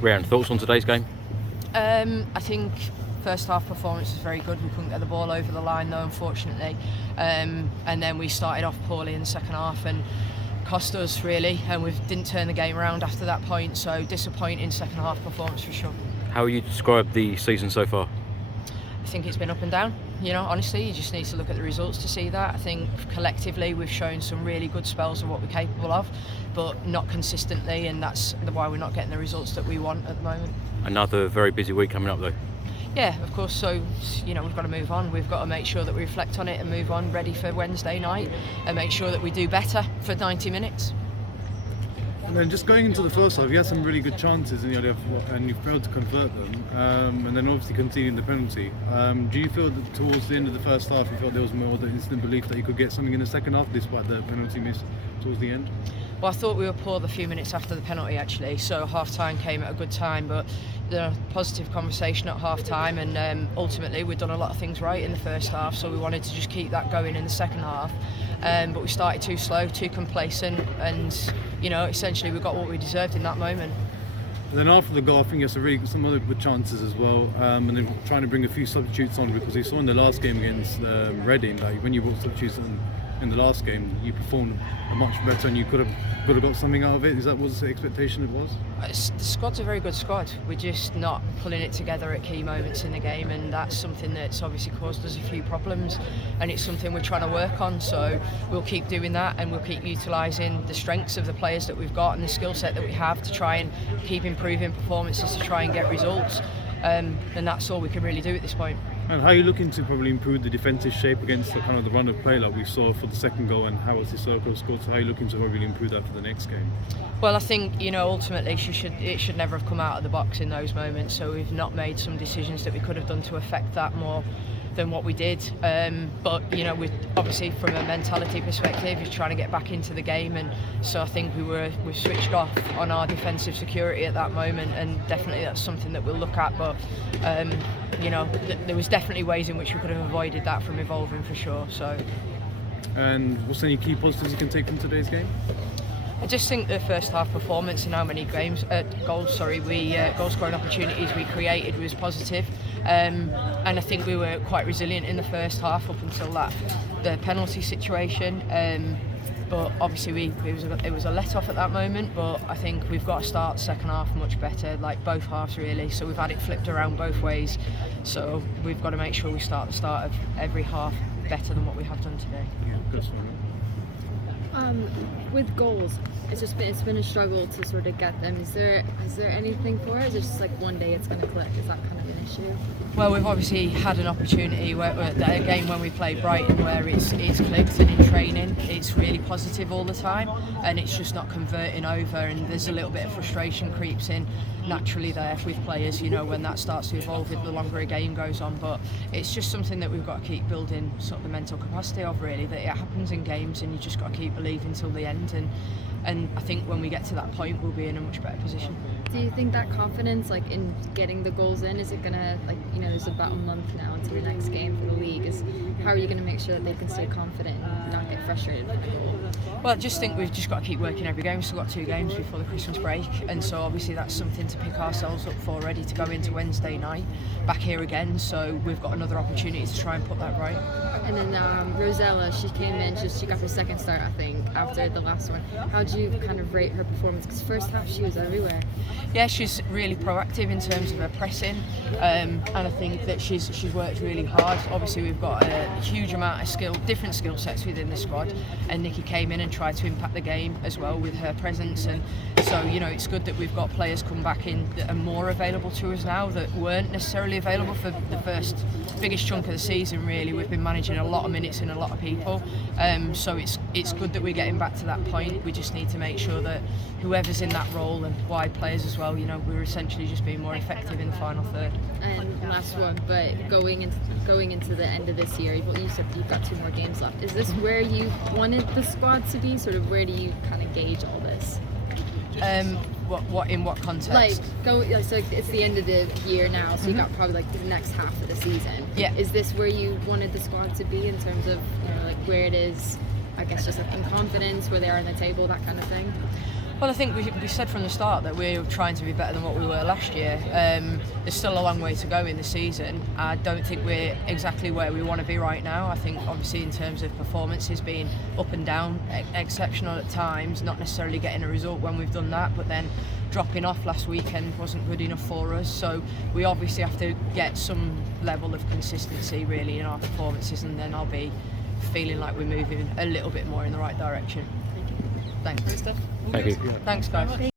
Rehanne, thoughts on today's game? I think first half performance was very good. We couldn't get the ball over the line though, unfortunately. And then we started off poorly in the second half and cost us really, and we didn't turn the game around after that point, so disappointing second half performance for sure. How would you describe the season so far? I think it's been up and down. Honestly, you just need to look at the results to see that. I think collectively we've shown some really good spells of what we're capable of, but not consistently, and that's why we're not getting the results that we want at the moment. Another very busy week coming up though. Yeah, of course, so we've got to move on. We've got to make sure that we reflect on it and move on, ready for Wednesday night, and make sure that we do better for 90 minutes. And then just going into the first half, you had some really good chances and you failed to convert them, and then obviously conceding the penalty. Do you feel that towards the end of the first half you felt there was more the instant belief that you could get something in the second half despite the penalty miss towards the end? Well, I thought we were poor the few minutes after the penalty actually, so half-time came at a good time, but the positive conversation at half-time, and ultimately we'd done a lot of things right in the first half, so we wanted to just keep that going in the second half. But we started too slow, too complacent, and essentially we got what we deserved in that moment. And then after the goal, I think you had some other good chances as well, and then trying to bring a few substitutes on, because we saw in the last game against Reading that when you brought substitutes on in the last game, you performed much better and you could have got something out of it. Is that what the expectation it was? The squad's a very good squad. We're just not pulling it together at key moments in the game, and that's something that's obviously caused us a few problems, and it's something we're trying to work on, so we'll keep doing that and we'll keep utilising the strengths of the players that we've got and the skill set that we have to try and keep improving performances to try and get results, and that's all we can really do at this point. And how are you looking to probably improve the defensive shape against the kind of the run of play like we saw for the second goal and how Sissoko scored? So how are you looking to probably improve that for the next game? Well, I think ultimately it should never have come out of the box in those moments. So we've not made some decisions that we could have done to affect that more than what we did. But with obviously from a mentality perspective, is trying to get back into the game, and so I think we switched off on our defensive security at that moment, and definitely that's something that we'll look at. But there was definitely ways in which we could have avoided that from evolving for sure. So. And what's any key positives you can take from today's game? I just think the first half performance and how many goal scoring opportunities we created was positive, and I think we were quite resilient in the first half up until the penalty situation. But obviously it was a let off at that moment, but I think we've got to start the second half much better, like both halves really, so we've had it flipped around both ways, so we've got to make sure we start the start of every half better than what we have done today. Yeah, good. With goals, it's been a struggle to sort of get them. Is there anything for it? Is it just like one day it's going to click? Is that kind of an issue? Well, we've obviously had an opportunity a game when we played Brighton where it's clicked, and in training it's really positive all the time, and it's just not converting over, and there's a little bit of frustration creeps in naturally there with players, when that starts to evolve the longer a game goes on. But it's just something that we've got to keep building sort of the mental capacity of, really, that it happens in games and you just got to keep believing till the end, and I think when we get to that point we'll be in a much better position. Do you think that confidence, like in getting the goals in, is it gonna, there's about a month now until the next game for the league, how are you going to make sure that they can stay confident and not get frustrated with the goal? Well, I just think we've just got to keep working every game. We've still got 2 games before the Christmas break, and so obviously that's something to pick ourselves up for, ready to go into Wednesday night back here again, so we've got another opportunity to try and put that right. And then Rosella, she came in, she got her second start I think after the last one. How do you kind of rate her performance? Because first half she was everywhere. Yeah, she's really proactive in terms of her pressing, and I think that she's worked really hard. Obviously we've got a huge amount of different skill sets within the squad, and Nikki came in and tried to impact the game as well with her presence, and so it's good that we've got players come back in that are more available to us now that weren't necessarily available for the first biggest chunk of the season. Really, we've been managing a lot of minutes and a lot of people, so it's good that we're getting back to that point. We just need to make sure that whoever's in that role, and wide players as well, we're essentially just being more effective in the final third. And last one, but going into the end of this year, you said you've got 2 more games left. Is this where you wanted the squad to be? Sort of where do you kind of gauge all this? What in what context? So it's the end of the year now, so you got probably the next half of the season. Yeah. Is this where you wanted the squad to be in terms of where it is? I guess just in confidence, where they are on the table, that kind of thing. Well, I think we said from the start that we're trying to be better than what we were last year. There's still a long way to go in the season. I don't think we're exactly where we want to be right now. I think obviously in terms of performances being up and down, exceptional at times, not necessarily getting a result when we've done that, but then dropping off last weekend wasn't good enough for us. So we obviously have to get some level of consistency really in our performances, and then I'll be feeling like we're moving a little bit more in the right direction. Thanks. Thank you. Thanks, guys.